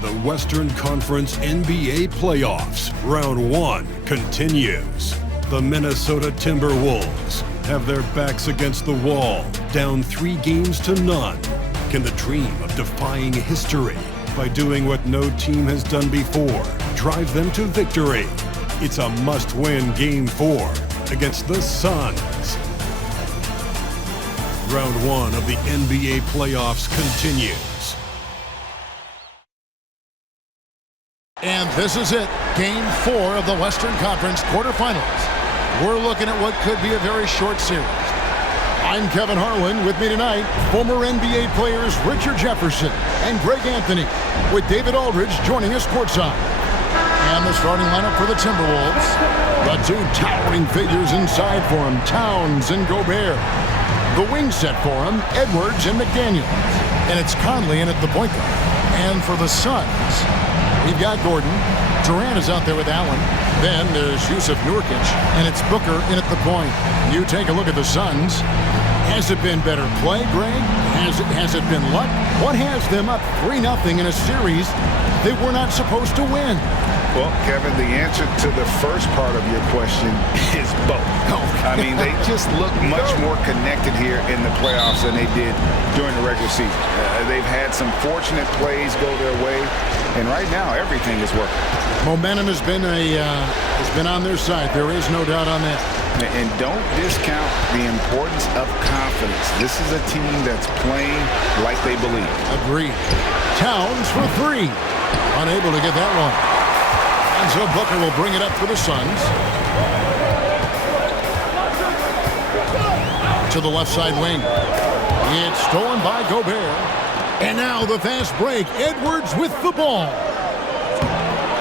The Western Conference NBA playoffs, round 1 continues. The Minnesota Timberwolves have their backs against the wall, down 3 games to none. Can the dream of defying history by doing what no team has done before drive them to victory? It's a must-win Game 4 against the Suns. Round 1 of the NBA playoffs continues. And this is it, Game 4 of the Western Conference quarterfinals. We're looking at what could be a very short series. I'm Kevin Harlan. With me tonight, former NBA players Richard Jefferson and Greg Anthony, with David Aldridge joining us courtside. And the starting lineup for the Timberwolves. The 2 towering figures inside for them, Towns and Gobert. The wing set for them, Edwards and McDaniels. And it's Conley in at the point guard. And for the Suns, we've got Gordon. Durant is out there with Allen. Then there's Yusuf Nurkic, and it's Booker in at the point. You take a look at the Suns. Has it been better play, Greg? Has it been luck? What has them up 3-0 in a series they were not supposed to win? Well, Kevin, the answer to the first part of your question is both. I mean, they just look much more connected here in the playoffs than they did during the regular season. They've had some fortunate plays go their way, and right now everything is working. Momentum has been on their side. There is no doubt on that. And don't discount the importance of confidence. This is a team that's playing like they believe. Agreed. Towns for 3. Unable to get that one. And so Booker will bring it up for the Suns. To the left side wing. It's stolen by Gobert. And now the fast break. Edwards with the ball.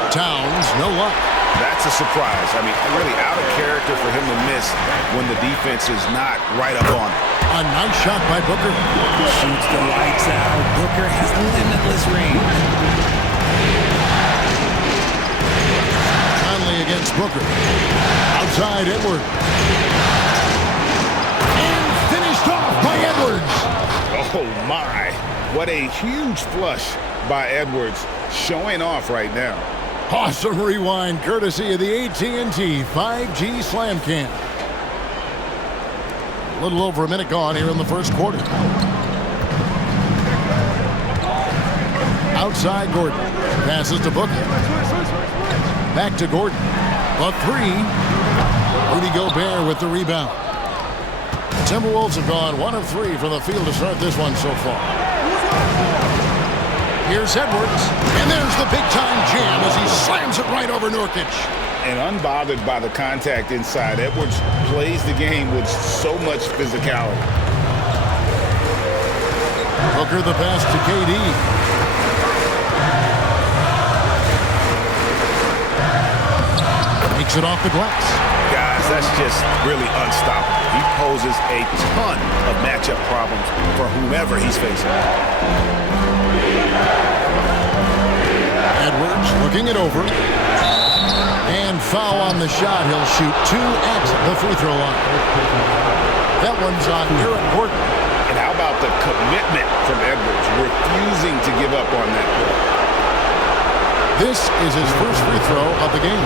Towns, no luck. That's a surprise. I mean, really out of character for him to miss when the defense is not right up on him. A nice shot by Booker. Shoots the lights out. Booker has limitless range. Conley against Booker. Outside Edwards. And finished off by Edwards. Oh, my. What a huge flush by Edwards, showing off right now. Awesome rewind, courtesy of the AT&T 5G Slam Cam. A little over a minute gone here in the first quarter. Outside Gordon. Passes to Booker. Back to Gordon. A 3. Rudy Gobert with the rebound. The Timberwolves have gone 1 of 3 from the field to start this one so far. Here's Edwards, and there's the big-time jam as he slams it right over Nurkic. And unbothered by the contact inside, Edwards plays the game with so much physicality. Booker the pass to KD. Makes it off the glass. Guys, that's just really unstoppable. He poses a ton of matchup problems for whomever he's facing. Edwards looking it over. And foul on the shot. He'll shoot 2 at the free throw line. That one's on Eric Gordon. And how about the commitment from Edwards, refusing to give up on that play? This is his first free throw of the game.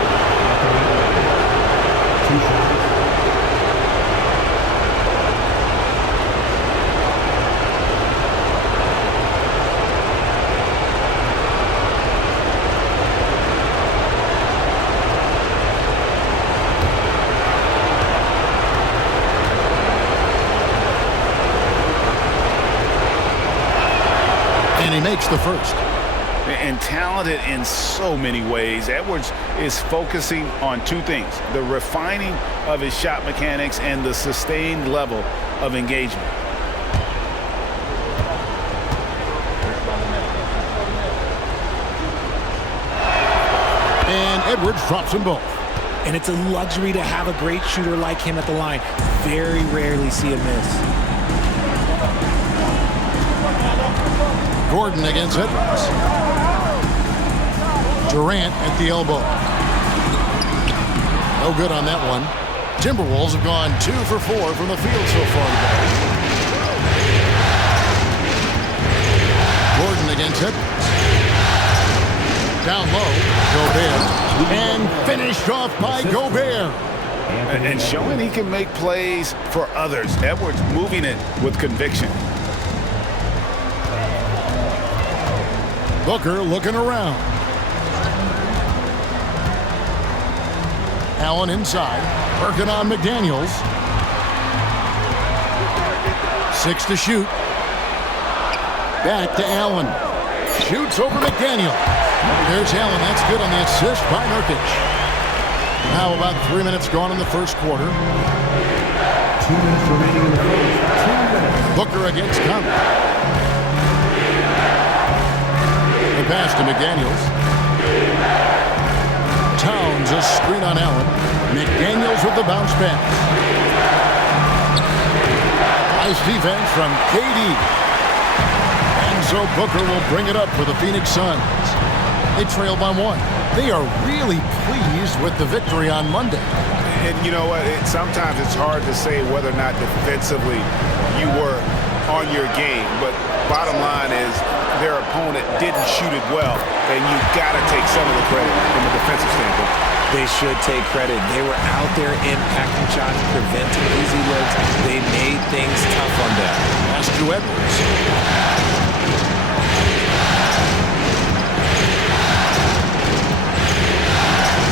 And he makes the first. And talented in so many ways. Edwards is focusing on 2 things: the refining of his shot mechanics and the sustained level of engagement. And Edwards drops them both. And it's a luxury to have a great shooter like him at the line. Very rarely see a miss. Gordon against Edwards. Durant at the elbow. No good on that one. Timberwolves have gone 2 for 4 from the field so far today. Gordon against Edwards. Down low, Gobert. And finished off by Gobert. And showing he can make plays for others. Edwards moving it with conviction. Booker looking around. Allen inside. Working on McDaniels. 6 to shoot. Back to Allen. Shoots over McDaniel. There's Allen. That's good on the assist by Nurkic. Now about 3 minutes gone in the first quarter. 2 minutes remaining in the first. 2 minutes. Booker against Conley. The pass to McDaniels. Towns a screen on Allen. McDaniels with the bounce pass. Nice defense from KD. And so Booker will bring it up for the Phoenix Suns. They trail by 1. They are really pleased with the victory on Monday. And you know what? Sometimes it's hard to say whether or not defensively you were on your game. But bottom line is their opponent didn't shoot it well. And you got to take some of the credit from a defensive standpoint. They should take credit. They were out there impacting shots, preventing easy looks. They made things tough on them. Pass to Edwards.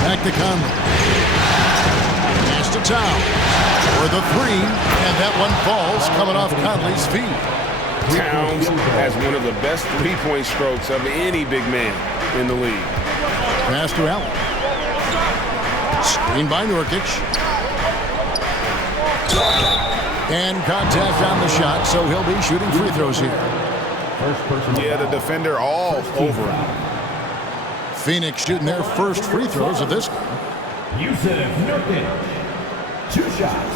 Back to Conley. Pass to Towns for the 3, and that one falls coming off Conley's feet. Towns has one of the best three-point strokes of any big man in the league. Pass to Allen. Screen by Nurkic. And contact on the shot, so he'll be shooting free throws here. Yeah, the defender all over him. Phoenix shooting their first free throws of this game. Yusuf Nurkic. 2 shots.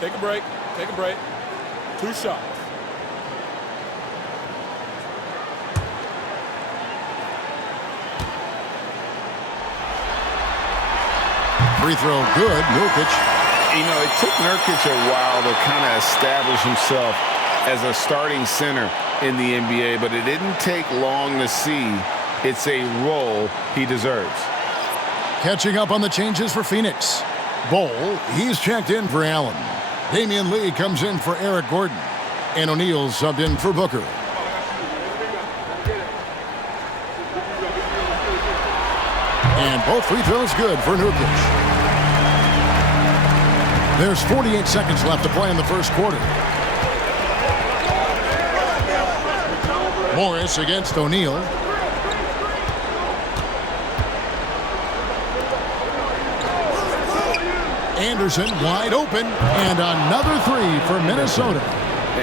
Take a break. Take a break. 2 shots. Free throw good. Nurkic. You know, it took Nurkic a while to kind of establish himself as a starting center in the NBA, but it didn't take long to see it's a role he deserves. Catching up on the changes for Phoenix. Bol, he's checked in for Allen. Damian Lee comes in for Eric Gordon. And O'Neal subbed in for Booker. And both free throws good for Nurkic. There's 48 seconds left to play in the first quarter. Morris against O'Neal. Anderson wide open, and another 3 for Minnesota.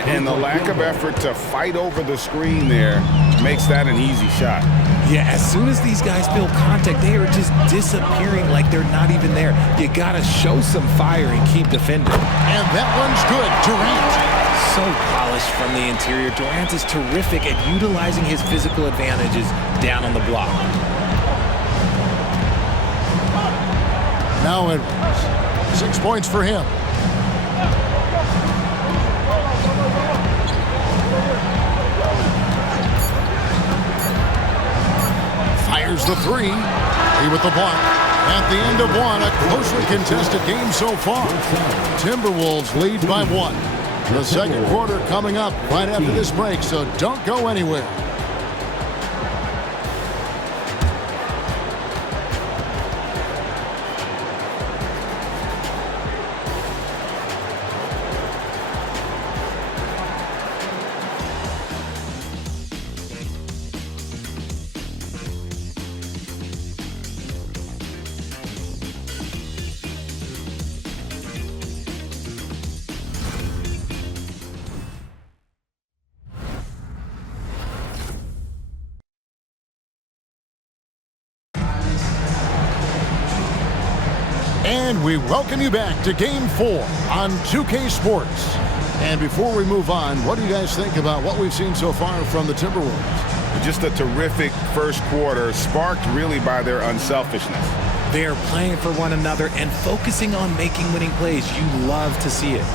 And the lack of effort to fight over the screen there makes that an easy shot. Yeah, as soon as these guys feel contact, they are just disappearing like they're not even there. You got to show some fire and keep defending. And that one's good. Durant. So polished from the interior. Durant is terrific at utilizing his physical advantages down on the block. Now Edwards. 6 points for him. Fires the 3. He with the block. At the end of 1, a closely contested game so far. Timberwolves lead by 1. The second quarter coming up right after this break, so don't go anywhere. And we welcome you back to Game 4 on 2K Sports. And before we move on, what do you guys think about what we've seen so far from the Timberwolves? Just a terrific first quarter, sparked really by their unselfishness. They are playing for one another and focusing on making winning plays. You love to see it.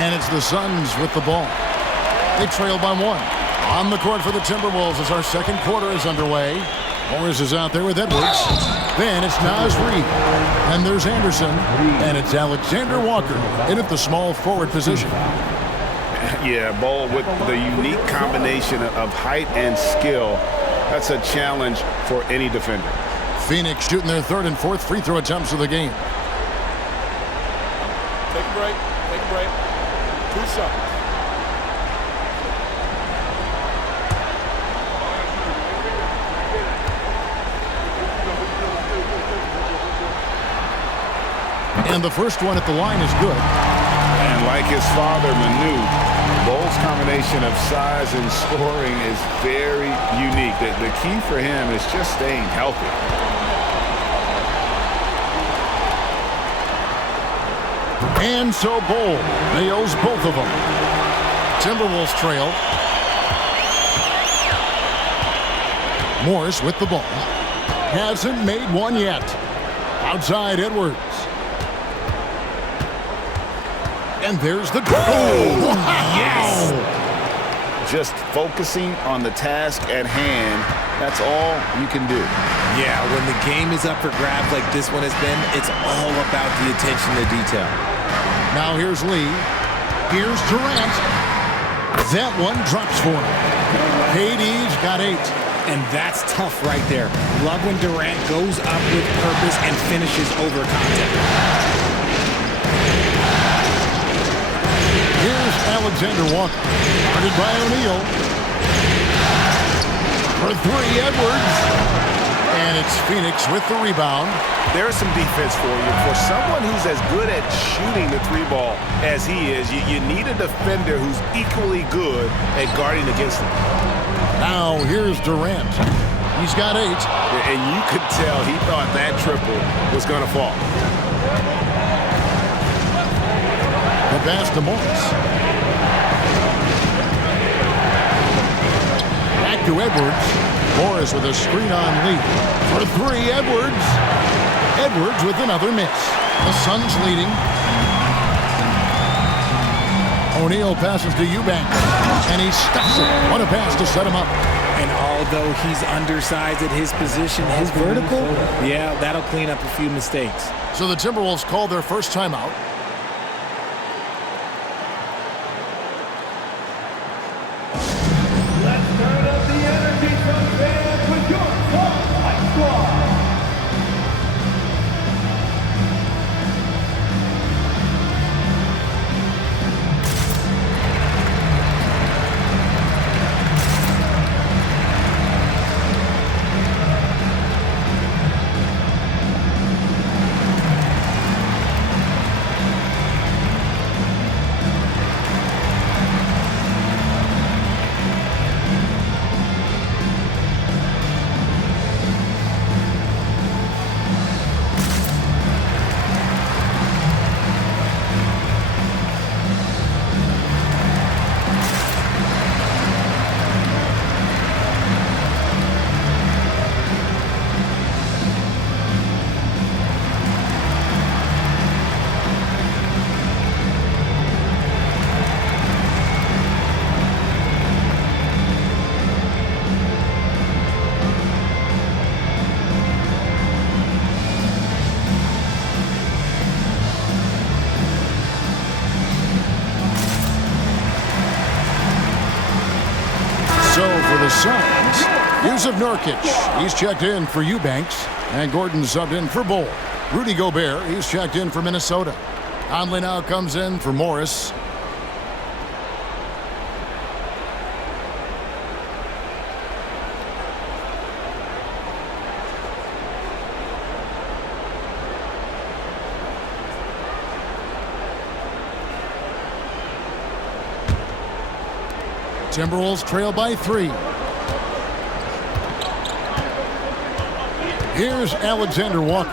And it's the Suns with the ball. They trail by 1. On the court for the Timberwolves as our second quarter is underway. Morris is out there with Edwards. Then it's Naz Reid. And there's Anderson. And it's Alexander Walker in at the small forward position. Yeah, Bol with the unique combination of height and skill. That's a challenge for any defender. Phoenix shooting their third and fourth free throw attempts of the game. Take a break. Take a break. 2 shots. And the first one at the line is good. And like his father, Manu, Bol's combination of size and scoring is very unique. The key for him is just staying healthy. And so Bol nails both of them. Timberwolves trail. Morris with the ball. Hasn't made one yet. Outside Edwards. And there's the goal. Oh, yes! Just focusing on the task at hand, that's all you can do. Yeah, when the game is up for grabs like this one has been, it's all about the attention to detail. Now here's Lee. Here's Durant. That one drops for him. KD's got 8. And that's tough right there. Love when Durant goes up with purpose and finishes over contact. Here's Alexander Walker. Guarded by O'Neal. For 3, Edwards. And it's Phoenix with the rebound. There's some defense for you. For someone who's as good at shooting the 3-ball as he is, you need a defender who's equally good at guarding against him. Now here's Durant. He's got 8. And you could tell he thought that triple was going to fall. The pass to Morris. Back to Edwards. Morris with a screen on Lee. For 3, Edwards. Edwards with another miss. The Suns leading. O'Neal passes to Eubanks. And he stuffs it. What a pass to set him up. And although he's undersized at his position, his vertical, yeah, that'll clean up a few mistakes. So the Timberwolves call their first timeout. Let's turn up the energy from fans with your Spotlight Squad. Suns. Yusuf Nurkic, he's checked in for Eubanks. And Gordon subbed in for Bol. Rudy Gobert, he's checked in for Minnesota. Conley now comes in for Morris. Timberwolves trail by 3. Here's Alexander Walker.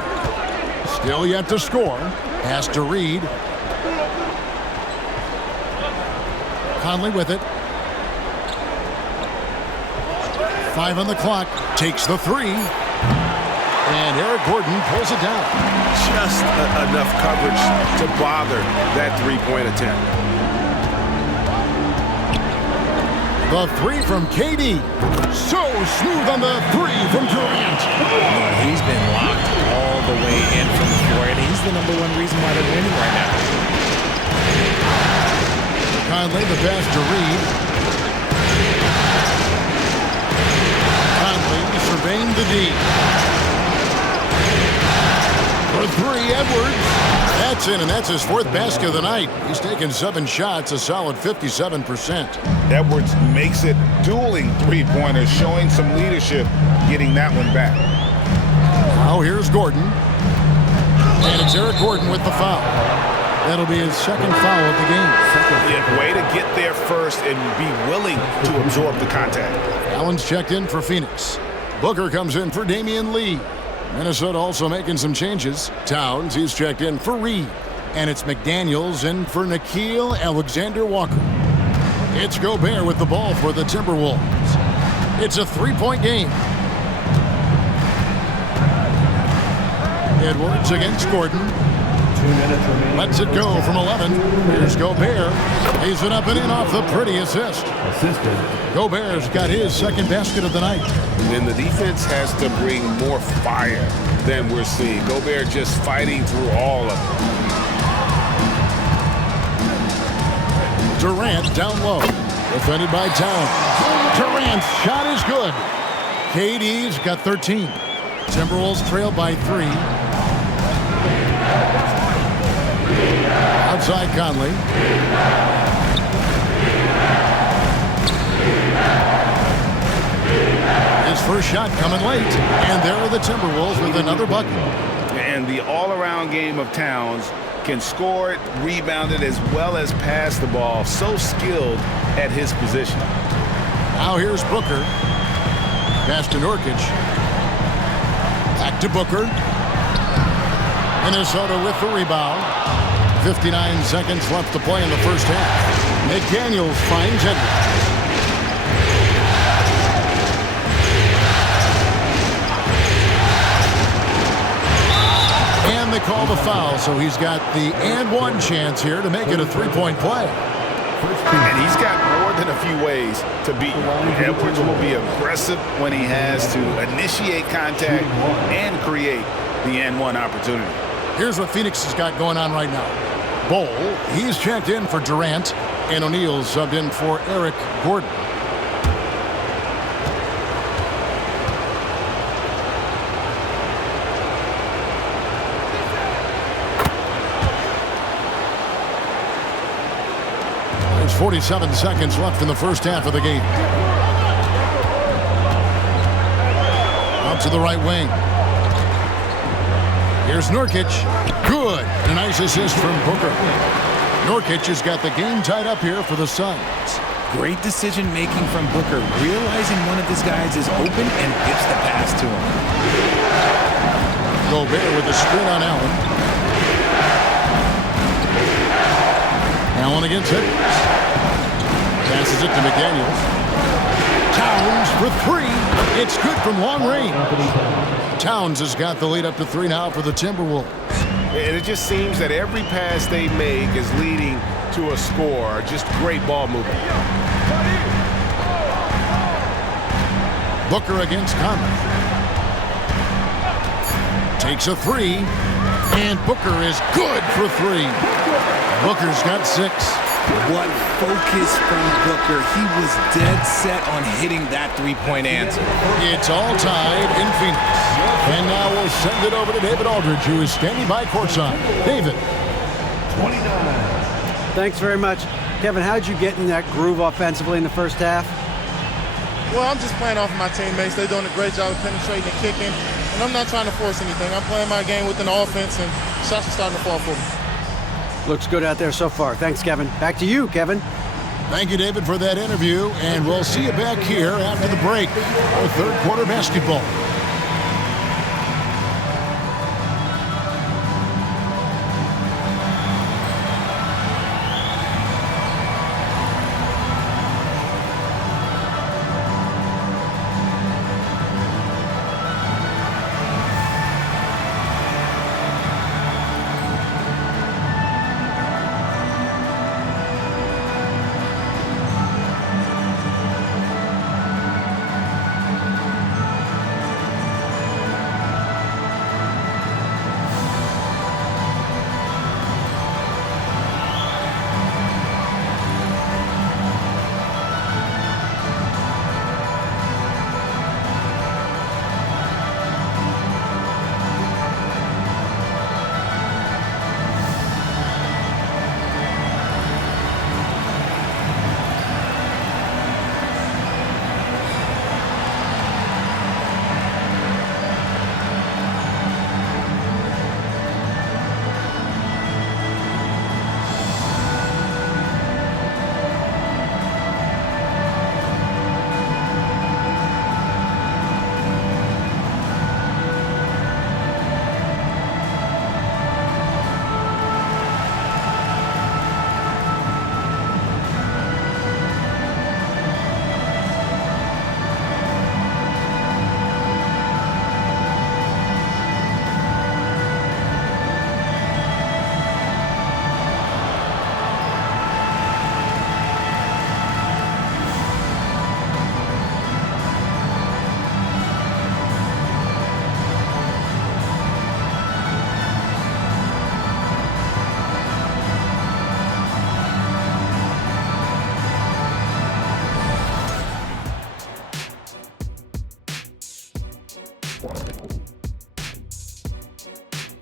Still yet to score. Pass to Reid. Conley with it. 5 on the clock. Takes the three. And Eric Gordon pulls it down. Just enough coverage to bother that three-point attempt. The three from KD. So smooth on the three from Durant. He's been locked all the way in from the floor, and he's the #1 reason why they're winning right now. Conley, the pass to Reed. Conley surveying the D. For three, Edwards. That's in, and that's his 4th basket of the night. He's taken 7 shots, a solid 57%. Edwards makes it dueling three-pointers, showing some leadership, getting that one back. Now here's Gordon. And it's Eric Gordon with the foul. That'll be his 2nd foul of the game. Yeah, way to get there first and be willing to absorb the contact. Allen's checked in for Phoenix. Booker comes in for Damian Lee. Minnesota also making some changes. Towns, he's checked in for Reed. And it's McDaniels in for Nickeil Alexander-Walker. It's Gobert with the ball for the Timberwolves. It's a 3-point game. Edwards against Gordon. 2 minutes remaining. Lets it go from 11. Here's Gobert. He's it up and in off the pretty assist. Assisted. Gobert's got his 2nd basket of the night. And the defense has to bring more fire than we're seeing. Gobert just fighting through all of it. Durant down low. Defended by Towns. Durant's shot is good. KD's got 13. Timberwolves trail by 3. Outside Conley. His first shot coming late. And there are the Timberwolves with another bucket. And the all-around game of Towns can score it, rebound it, as well as pass the ball. So skilled at his position. Now here's Booker. Pass to Nurkic. Back to Booker. Minnesota with the rebound. 59 seconds left to play in the first half. McDaniels finds Edwards. And they call the foul, so he's got the and-one chance here to make it a 3-point play. And he's got more than a few ways to beat you. Edwards will be aggressive when he has to initiate contact and create the and-one opportunity. Here's what Phoenix has got going on right now. Bol, he's checked in for Durant, and O'Neal subbed in for Eric Gordon. There's 47 seconds left in the first half of the game. Out to the right wing. Here's Nurkic. Good. And a nice assist from Booker. Nurkic has got the game tied up here for the Suns. Great decision-making from Booker, realizing one of his guys is open and gives the pass to him. Gobert with the screen on Allen. Allen against Edwards. Passes it to McDaniels. Towns for 3. It's good from long range. Towns has got the lead up to 3 now for the Timberwolves. And it just seems that every pass they make is leading to a score. Just great ball movement. Booker against Conley. Takes a 3. And Booker is good for 3. Booker's got 6. What focus from Booker. He was dead set on hitting that three-point answer. It's all tied in Phoenix. And now we'll send it over to David Aldridge, who is standing by courtside. David. 29. Thanks very much. Kevin, how'd you get in that groove offensively in the first half? Well, I'm just playing off of my teammates. They're doing a great job of penetrating and kicking. And I'm not trying to force anything. I'm playing my game within the offense, and shots are starting to fall for me. Looks good out there so far. Thanks, Kevin. Back to you, Kevin. Thank you, David, for that interview. And we'll see you back here after the break for third quarter basketball.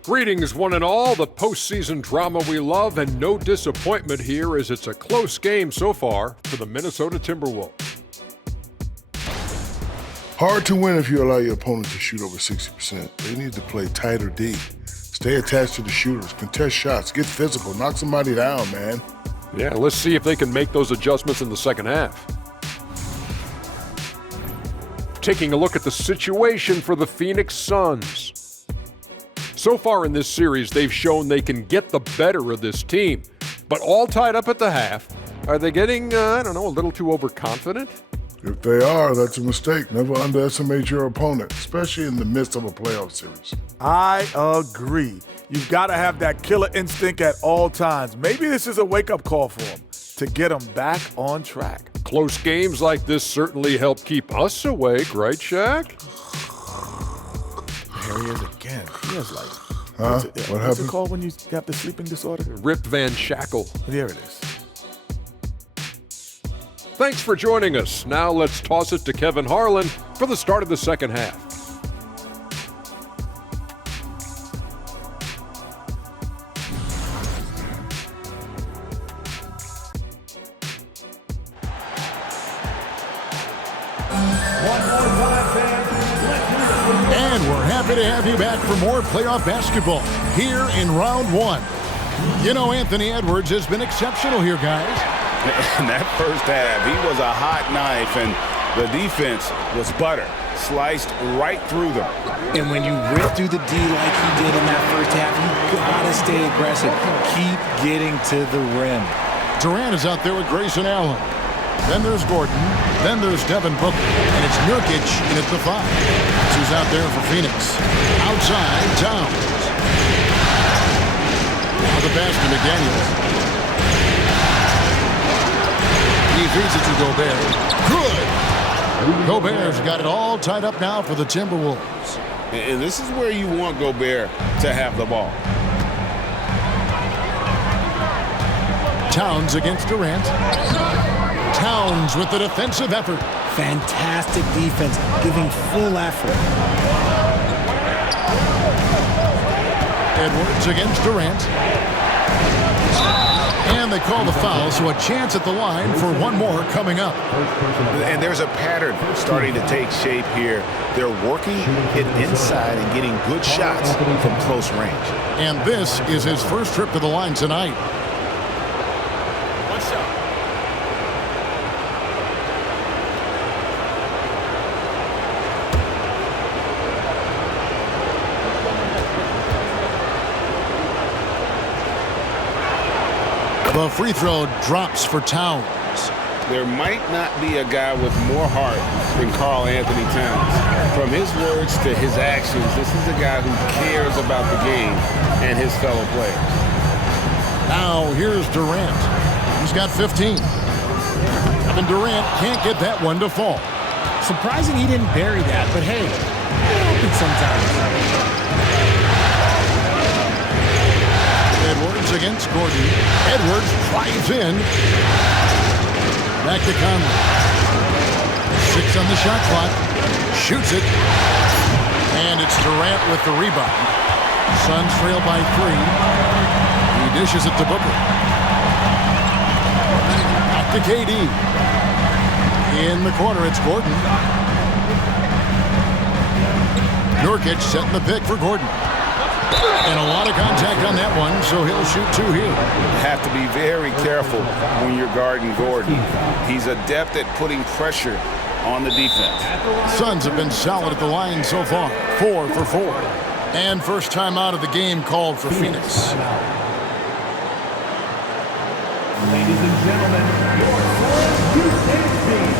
Greetings, one and all. The postseason drama we love, and no disappointment here as it's a close game so far for the Minnesota Timberwolves. Hard to win if you allow your opponent to shoot over 60%. They need to play tighter D. Stay attached to the shooters, contest shots, get physical, knock somebody down, man. Yeah, let's see if they can make those adjustments in the second half. Taking a look at the situation for the Phoenix Suns. So far in this series, they've shown they can get the better of this team, but all tied up at the half. Are they getting, a little too overconfident? If they are, that's a mistake. Never underestimate your opponent, especially in the midst of a playoff series. I agree. You've got to have that killer instinct at all times. Maybe this is a wake-up call for them to get them back on track. Close games like this certainly help keep us awake, right, Shaq? There he is again. He is like, what what's happened? it called when you have the sleeping disorder? Rip Van Shackle. There it is. Thanks for joining us. Now let's toss it to Kevin Harlan for the start of the second half. And we're happy to have you back for more playoff basketball here in round one. You know, Anthony Edwards has been exceptional here, guys. In that first half, he was a hot knife, and the defense was butter, sliced right through them. And when you rip through the D like he did in that first half, you gotta stay aggressive. Keep getting to the rim. Durant is out there with Grayson Allen. Then there's Gordon. Then there's Devin Booker. And it's Nurkic in at the 5. That's who's out there for Phoenix. Outside, Towns. Now the pass to McDaniels. He feeds it to Gobert. Good. Gobert's got it all tied up now for the Timberwolves. And this is where you want Gobert to have the ball. Towns against Durant. Towns with the defensive effort. Fantastic defense, giving full effort. Edwards against Durant. And they call the foul, so a chance at the line for one more coming up. And there's a pattern starting to take shape here. They're working it inside and getting good shots from close range. And this is his first trip to the line tonight. One shot. The free throw drops for Towns. There might not be a guy with more heart than Karl Anthony Towns. From his words to his actions, this is a guy who cares about the game and his fellow players. Now here's Durant. He's got 15. Kevin Durant can't get that one to fall. Surprising he didn't bury that, but hey, it happens sometimes. Edwards against Gordon. Edwards drives in. Back to Conley. 6 on the shot clock. Shoots it. And it's Durant with the rebound. Suns trail by 3. He dishes it to Booker. Back to KD. In the corner, it's Gordon. Nurkic setting the pick for Gordon. And a lot of contact on that one, so he'll shoot 2 here. Have to be very careful when you're guarding Gordon. He's adept at putting pressure on the defense. Suns have been solid at the line so far. 4 for 4. And first time out of the game called for Phoenix. Ladies and gentlemen, your first team.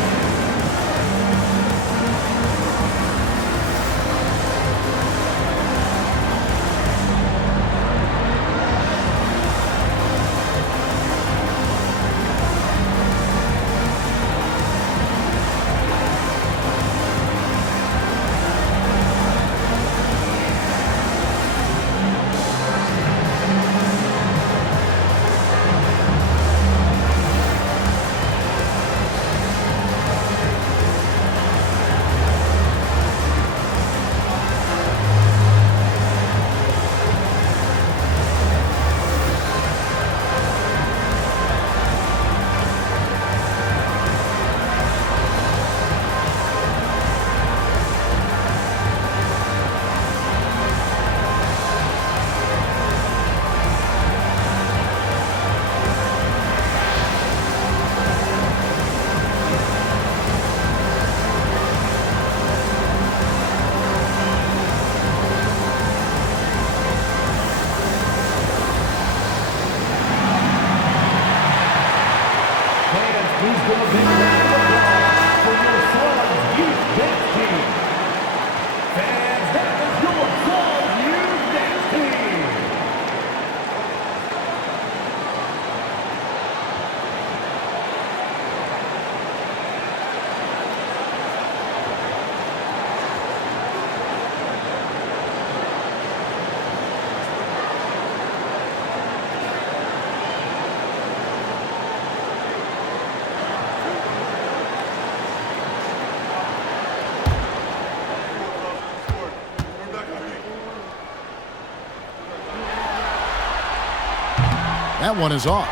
That one is off.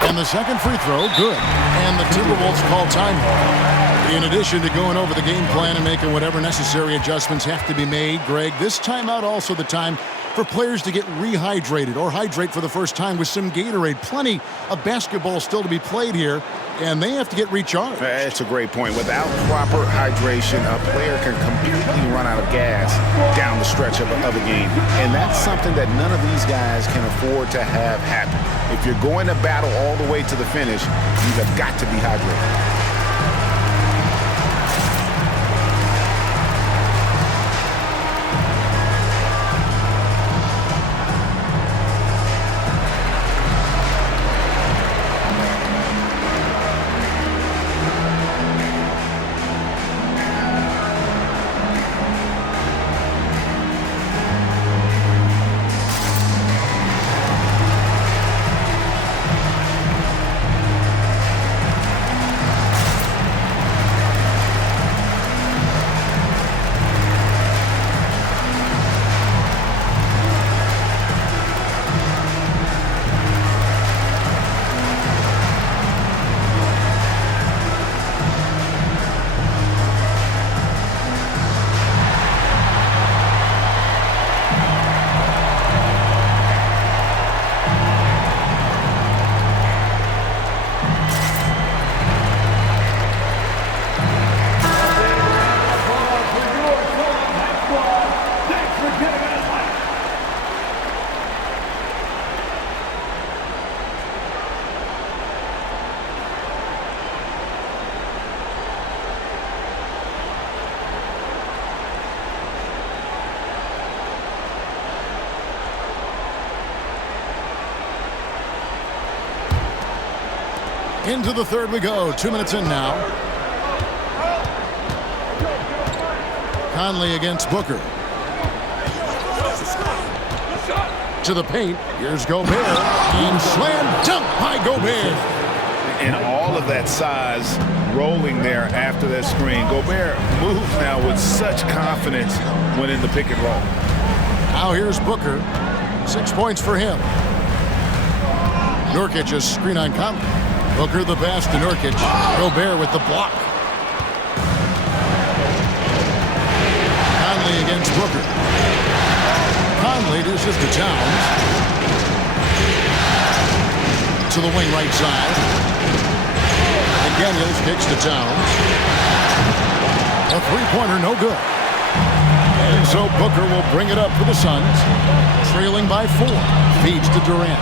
And the second free throw, good. And the Timberwolves call timeout. In addition to going over the game plan and making whatever necessary adjustments have to be made, Greg, this timeout also the time for players to get rehydrated or hydrate for the first time with some Gatorade. Plenty of basketball still to be played here, and they have to get recharged. That's a great point. Without proper hydration, a player can completely run out of gas down the stretch of a game. And that's something that none of these guys can afford to have happen. If you're going to battle all the way to the finish, you have got to be hydrated. Into the third we go. 2 minutes in now. Conley against Booker. To the paint. Here's Gobert. And slam dunk by Gobert. And all of that size rolling there after that screen. Gobert moves now with such confidence when in the pick and roll. Now here's Booker. 6 points for him. Nurkic a screen on Conley. Booker the pass to Nurkic. Gobert with the block. Conley against Booker. Conley dishes to Towns. To the wing right side. And Daniels kicks to Towns. A three-pointer, no good. And so Booker will bring it up for the Suns. Trailing by 4. Feeds to Durant.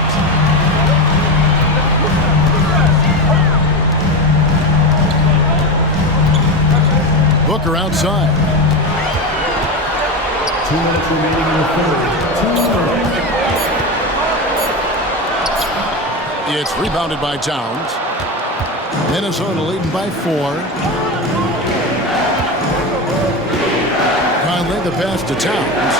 Booker outside. 2 minutes remaining in the third. 2 minutes. It's rebounded by Towns. Minnesota leading by 4. Conley the pass to Towns.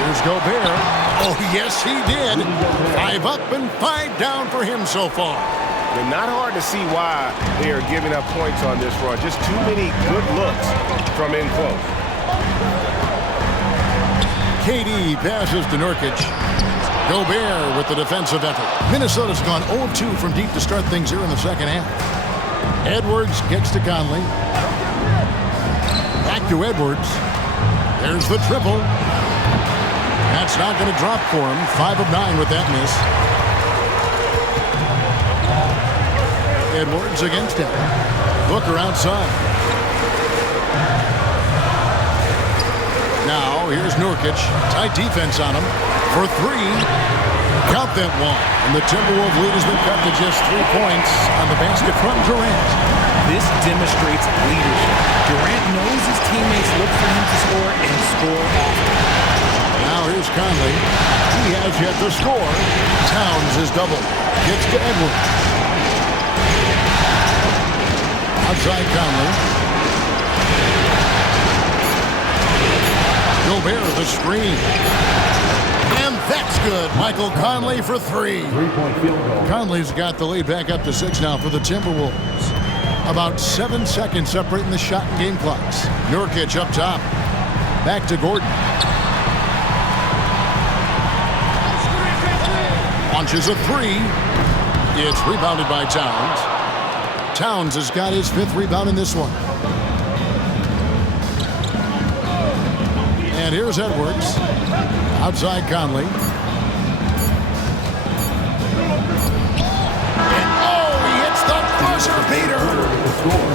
Here's Gobert. Oh, yes, he did. 5 up and 5 down for him so far. They're not hard to see why they are giving up points on this run. Just too many good looks from in close. KD passes to Nurkic. Gobert with the defensive effort. Minnesota's gone 0-2 from deep to start things here in the second half. Edwards kicks to Conley. Back to Edwards. There's the triple. That's not going to drop for him. 5 of 9 with that miss. Edwards against him. Booker outside. Now here's Nurkic. Tight defense on him for 3. Count that one. And the Timberwolves lead has been cut to just 3 points on the basket from Durant. This demonstrates leadership. Durant knows his teammates look for him to score and score often. Now here's Conley. He has yet to score. Towns is doubled. Gets to Edwards. Outside Conley. Gobert the screen. And that's good. Michael Conley for three. Three-point field goal. Conley's got the lead back up to 6 now for the Timberwolves. About 7 seconds separating the shot and game clocks. Nurkic up top. Back to Gordon. Launches a three. It's rebounded by Towns. Towns has got his 5th rebound in this one. And here's Edwards. Outside Conley. And he hits the buzzer beater.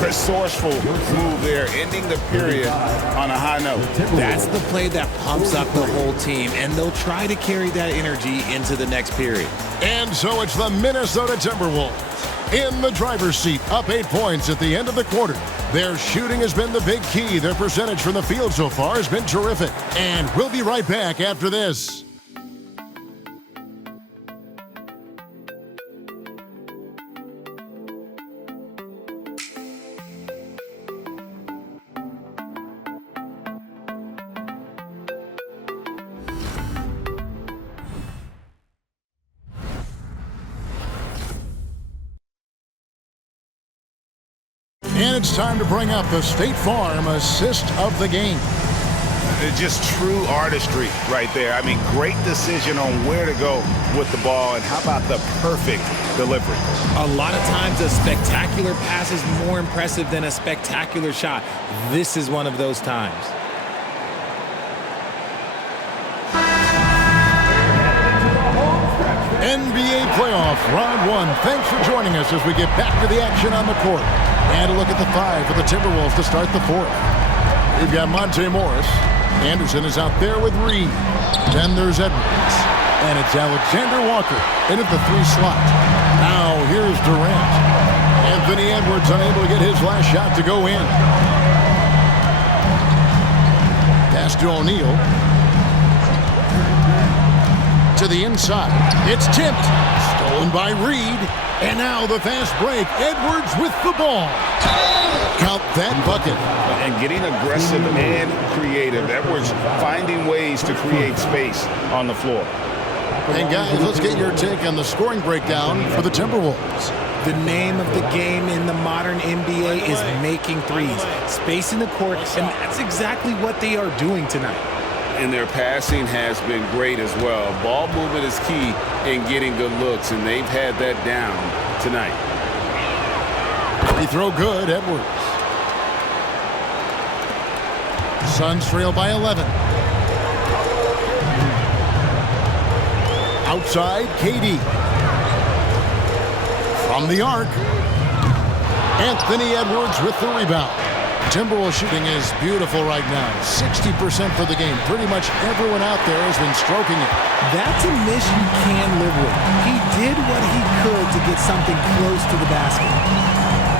Resourceful move there, ending the period on a high note. That's the play that pumps up the whole team, and they'll try to carry that energy into the next period. And so it's the Minnesota Timberwolves in the driver's seat, up 8 points at the end of the quarter. Their shooting has been the big key. Their percentage from the field so far has been terrific. And we'll be right back after this. And it's time to bring up the State Farm assist of the game. It's just true artistry right there. I mean, great decision on where to go with the ball, and how about the perfect delivery? A lot of times a spectacular pass is more impressive than a spectacular shot. This is one of those times. NBA playoff round 1. Thanks for joining us as we get back to the action on the court. And a look at the 5 for the Timberwolves to start the 4th. We've got Monte Morris. Anderson is out there with Reed. Then there's Edwards. And it's Alexander Walker in at the 3 slot. Now here's Durant. Anthony Edwards unable to get his last shot to go in. Pass to O'Neal. To the inside. It's tipped. Stolen by Reed. And now the fast break. Edwards with the ball. Count that bucket. And getting aggressive and creative. Edwards finding ways to create space on the floor. And guys, let's get your take on the scoring breakdown for the Timberwolves. The name of the game in the modern NBA is making threes. Spacing the court, and that's exactly what they are doing tonight. And their passing has been great as well. Ball movement is key in getting good looks, and they've had that down tonight. Free throw good, Edwards. Suns trail by 11. Outside, KD. From the arc, Anthony Edwards with the rebound. Timberwolves shooting is beautiful right now. 60% for the game. Pretty much everyone out there has been stroking it. That's a miss you can live with. He did what he could to get something close to the basket.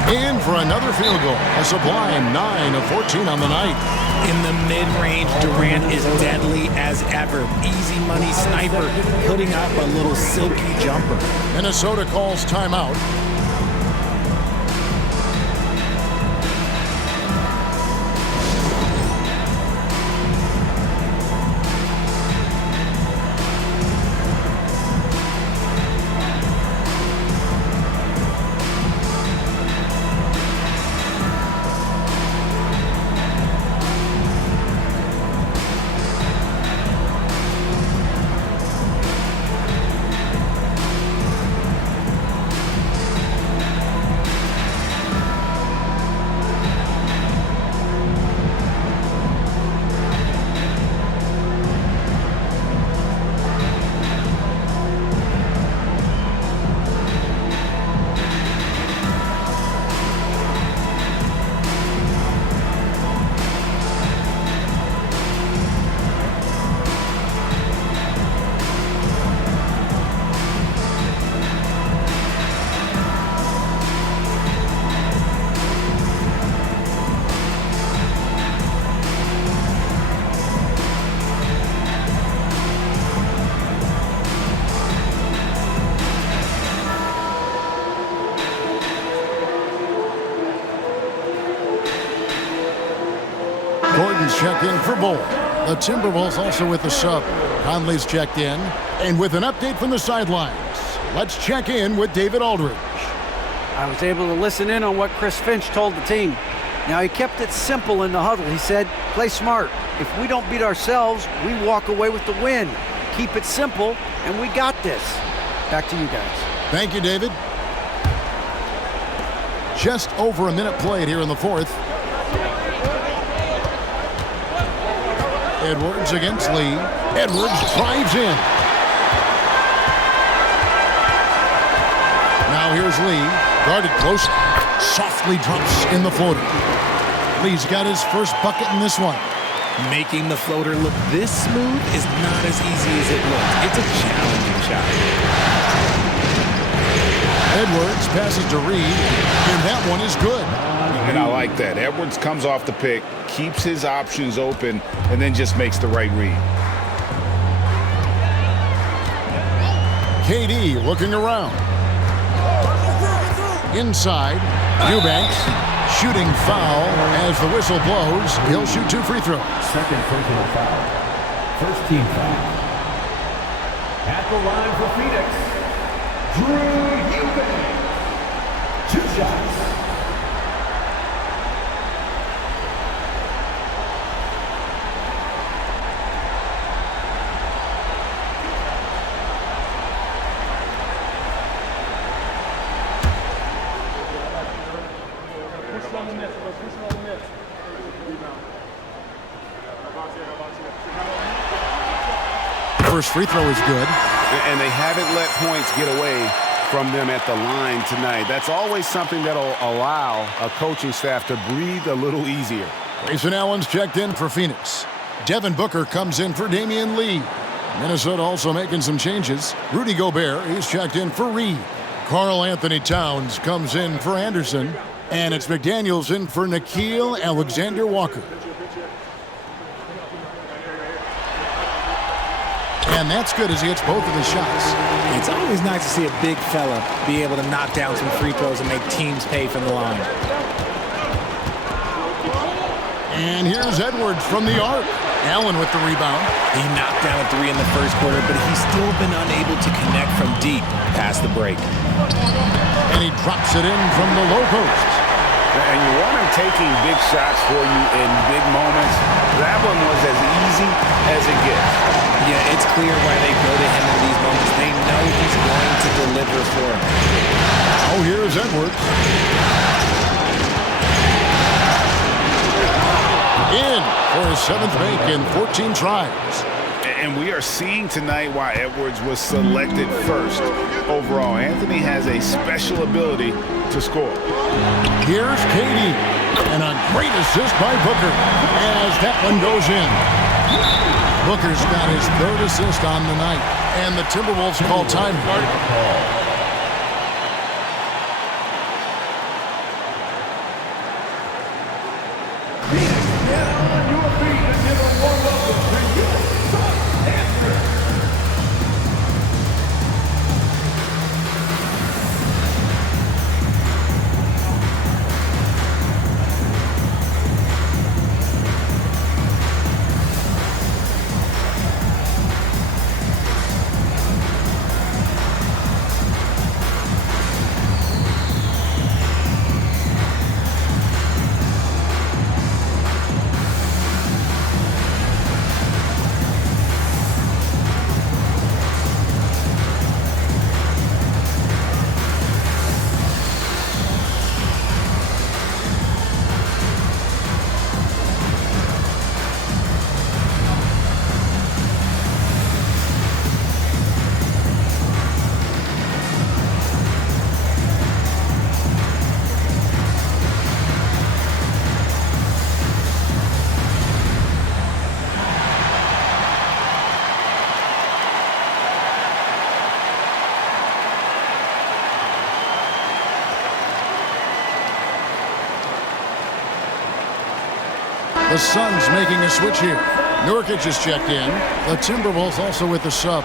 And for another field goal, a sublime 9 of 14 on the night. In the mid-range, Durant is deadly as ever. Easy money sniper, putting up a little silky jumper. Minnesota calls timeout. Gordon's checking for Bull. The Timberwolves also with the sub. Conley's checked in. And with an update from the sidelines, let's check in with David Aldridge. I was able to listen in on what Chris Finch told the team. Now, he kept it simple in the huddle. He said, play smart. If we don't beat ourselves, we walk away with the win. Keep it simple, and we got this. Back to you guys. Thank you, David. Just over a minute played here in the fourth. Edwards against Lee. Edwards drives in. Now here's Lee. Guarded close. Softly drops in the floater. Lee's got his first bucket in this one. Making the floater look this smooth is not as easy as it looks. It's a challenging shot. Edwards passes to Reed, and that one is good. And I like that. Edwards comes off the pick, keeps his options open, and then just makes the right read. KD looking around. Inside, Eubanks shooting foul as the whistle blows. He'll shoot 2 free throws. Second personal foul. First team foul. At the line for Phoenix, Drew Eubanks. 2 shots. First free throw is good. And they haven't let points get away from them at the line tonight. That's always something that'll allow a coaching staff to breathe a little easier. Grayson Allen's checked in for Phoenix. Devin Booker comes in for Damian Lee. Minnesota also making some changes. Rudy Gobert, he's checked in for Reed. Karl Anthony Towns comes in for Anderson. And it's McDaniels in for Nickeil Alexander-Walker. And that's good as he hits both of his shots. It's always nice to see a big fella be able to knock down some free throws and make teams pay from the line. And here's Edwards from the arc. Allen with the rebound. He knocked down a 3 in the first quarter, but he's still been unable to connect from deep past the break. And he drops it in from the low post. And you want him taking big shots for you in big moments. That one was as easy as it gets. Yeah, it's clear why they go to him in these moments. They know he's going to deliver for them. Oh, here's Edwards. In for his 7th make in 14 tries. And we are seeing tonight why Edwards was selected first overall. Anthony has a special ability to score. Here's KD. And a great assist by Booker as that one goes in. Booker's got his 3rd assist on the night. And the Timberwolves call timeout. The Suns making a switch here. Nurkic is checked in. The Timberwolves also with the sub.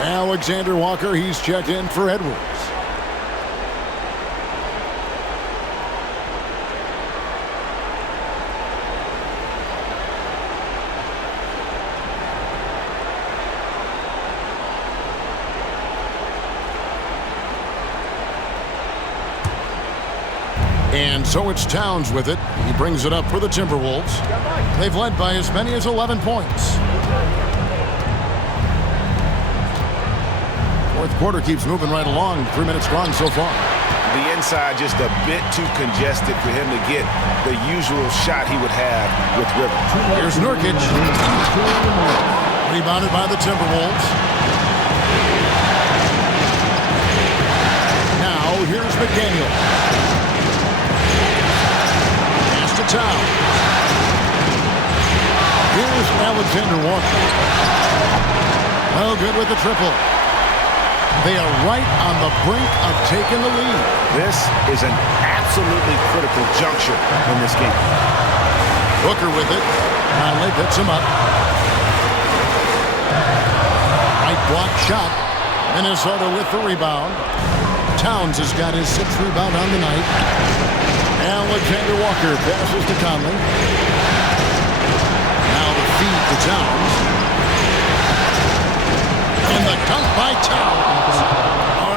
Alexander Walker, he's checked in for Edwards. And so it's Towns with it. He brings it up for the Timberwolves. They've led by as many as 11 points. Fourth quarter keeps moving right along. 3 minutes gone so far. The inside just a bit too congested for him to get the usual shot he would have with Rivers. Here's Nurkic. Rebounded by the Timberwolves. Now here's McDaniel. Pass to Towns. Here's Alexander Walker. Well, good with the triple. They are right on the brink of taking the lead. This is an absolutely critical juncture in this game. Booker with it. Conley picks him up. Right block shot. Minnesota with the rebound. Towns has got his 6th rebound on the night. Alexander Walker passes to Conley. Now the feed to Towns. And the dunk by Towns.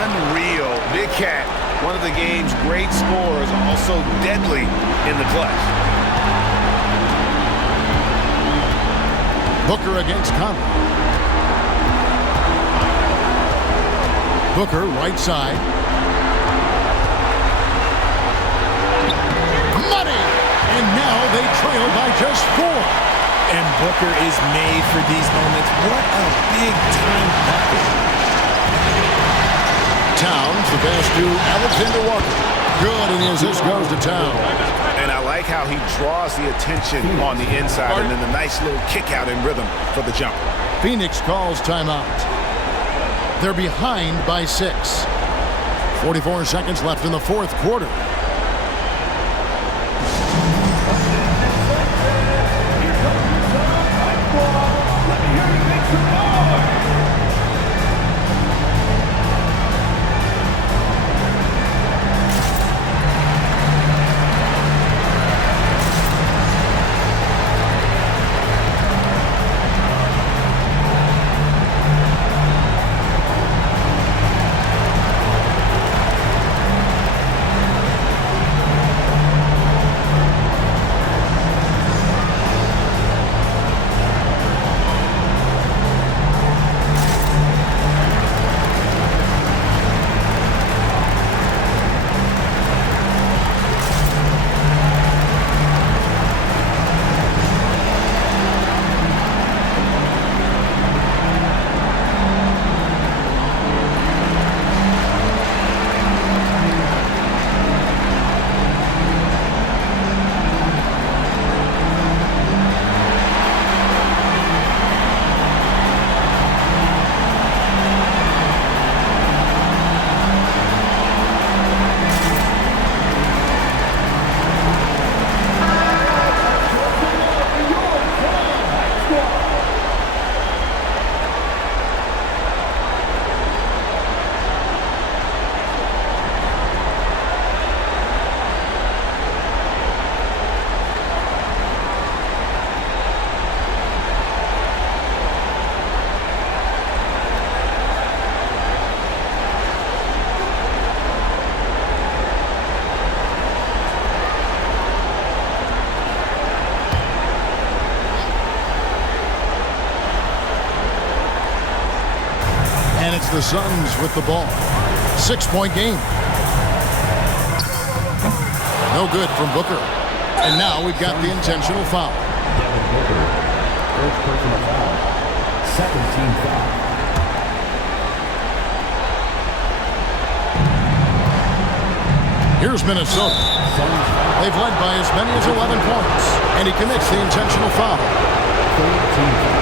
Unreal. Big Cat, one of the game's great scorers, also deadly in the clutch. Booker against Conley. Booker, right side. Money! And now they trail by just 4. And Booker is made for these moments. What a big-time bucket. Towns, the pass to Alexander Walker. Good, and this goes to Towns. And I like how he draws the attention on the inside and then the nice little kick out in rhythm for the jumper. Phoenix calls timeout. They're behind by 6. 44 seconds left in the fourth quarter. And it's the Suns with the ball. 6-point game. No good from Booker. And now we've got the intentional foul. Devin Booker, first personal foul, second team foul. Here's Minnesota. They've led by as many as 11 points. And he commits the intentional foul. Third team foul.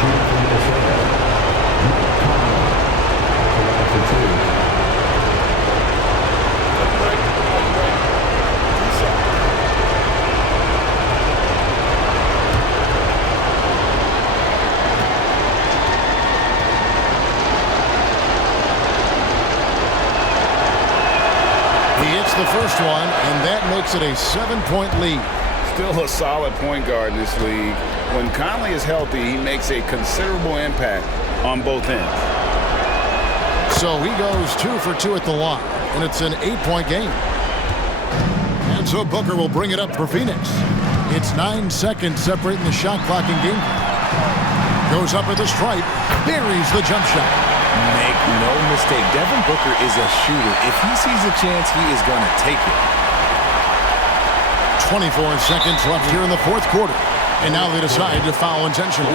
Shooting for Minnesota. For 2. He hits the first one, and that makes it a 7-point lead. Still a solid point guard in this league. When Conley is healthy, he makes a considerable impact on both ends. So he goes 2 for 2 at the line, and it's an 8-point game. And so Booker will bring it up for Phoenix. It's 9 seconds separating the shot clock and game clock. Goes up at the stripe, buries the jump shot. Make no mistake, Devin Booker is a shooter. If he sees a chance, he is going to take it. 24 seconds left here in the fourth quarter. And now they decide to foul intentionally.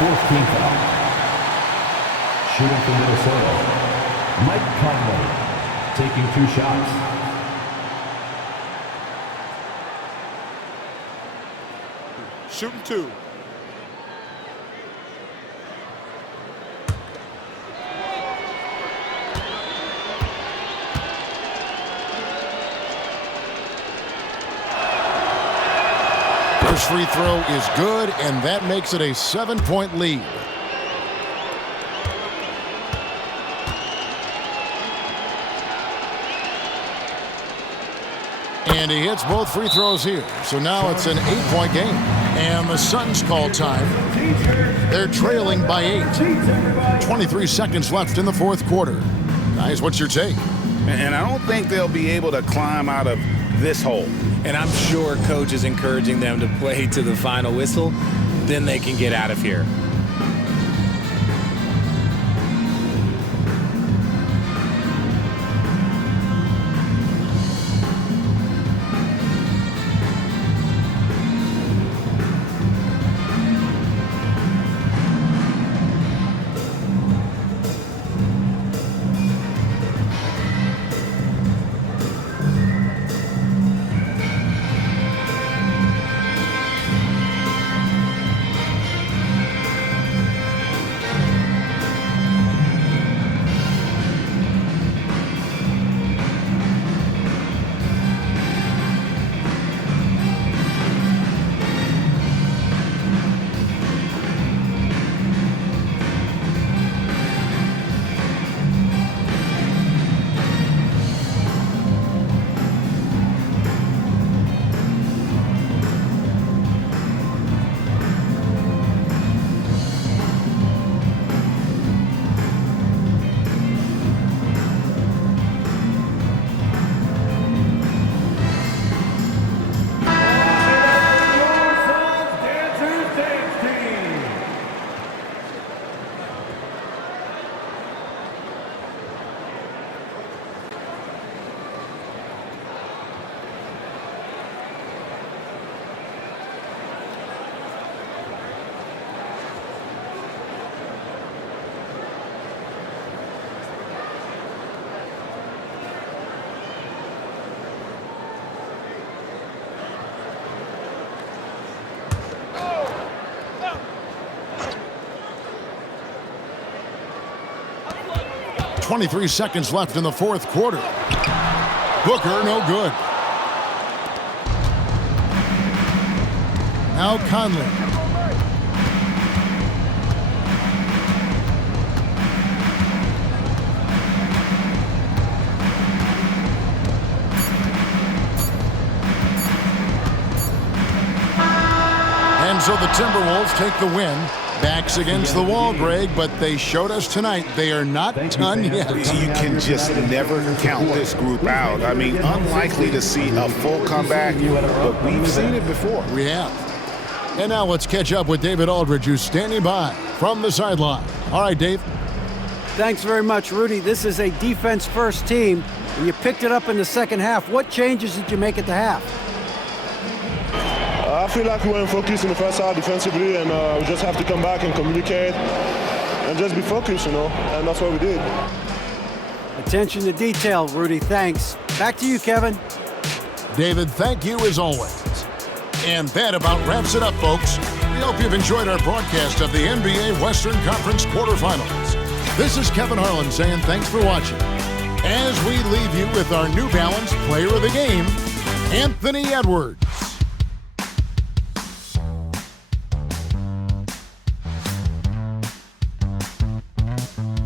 Fourth team foul. Shooting for Minnesota, Mike Conley, taking 2 shots. Shooting 2. First free throw is good, and that makes it a 7-point lead. And he hits both free throws here. So now it's an 8-point game. And the Suns call time. They're trailing by 8. 23 seconds left in the fourth quarter. Guys, what's your take? And I don't think they'll be able to climb out of this hole. And I'm sure coach is encouraging them to play to the final whistle. Then they can get out of here. .23 seconds left in the fourth quarter. Booker, no good. Now Conley. And so the Timberwolves take the win. Backs against the wall, Greg, but they showed us tonight they are not done yet. You can just never count this group out. I mean, unlikely to see a full comeback, but we've seen it before. We have. And now let's catch up with David Aldridge, who's standing by from the sideline. All right, Dave. Thanks very much, Rudy. This is a defense-first team, and you picked it up in the second half. What changes did you make at the half? I feel like we weren't focused in the first half defensively, and we just have to come back and communicate and just be focused, and that's what we did. Attention to detail, Rudy. Thanks. Back to you, Kevin. David, thank you as always. And that about wraps it up, folks. We hope you've enjoyed our broadcast of the NBA Western Conference quarterfinals. This is Kevin Harlan saying thanks for watching. As we leave you with our New Balance Player of the Game, Anthony Edwards.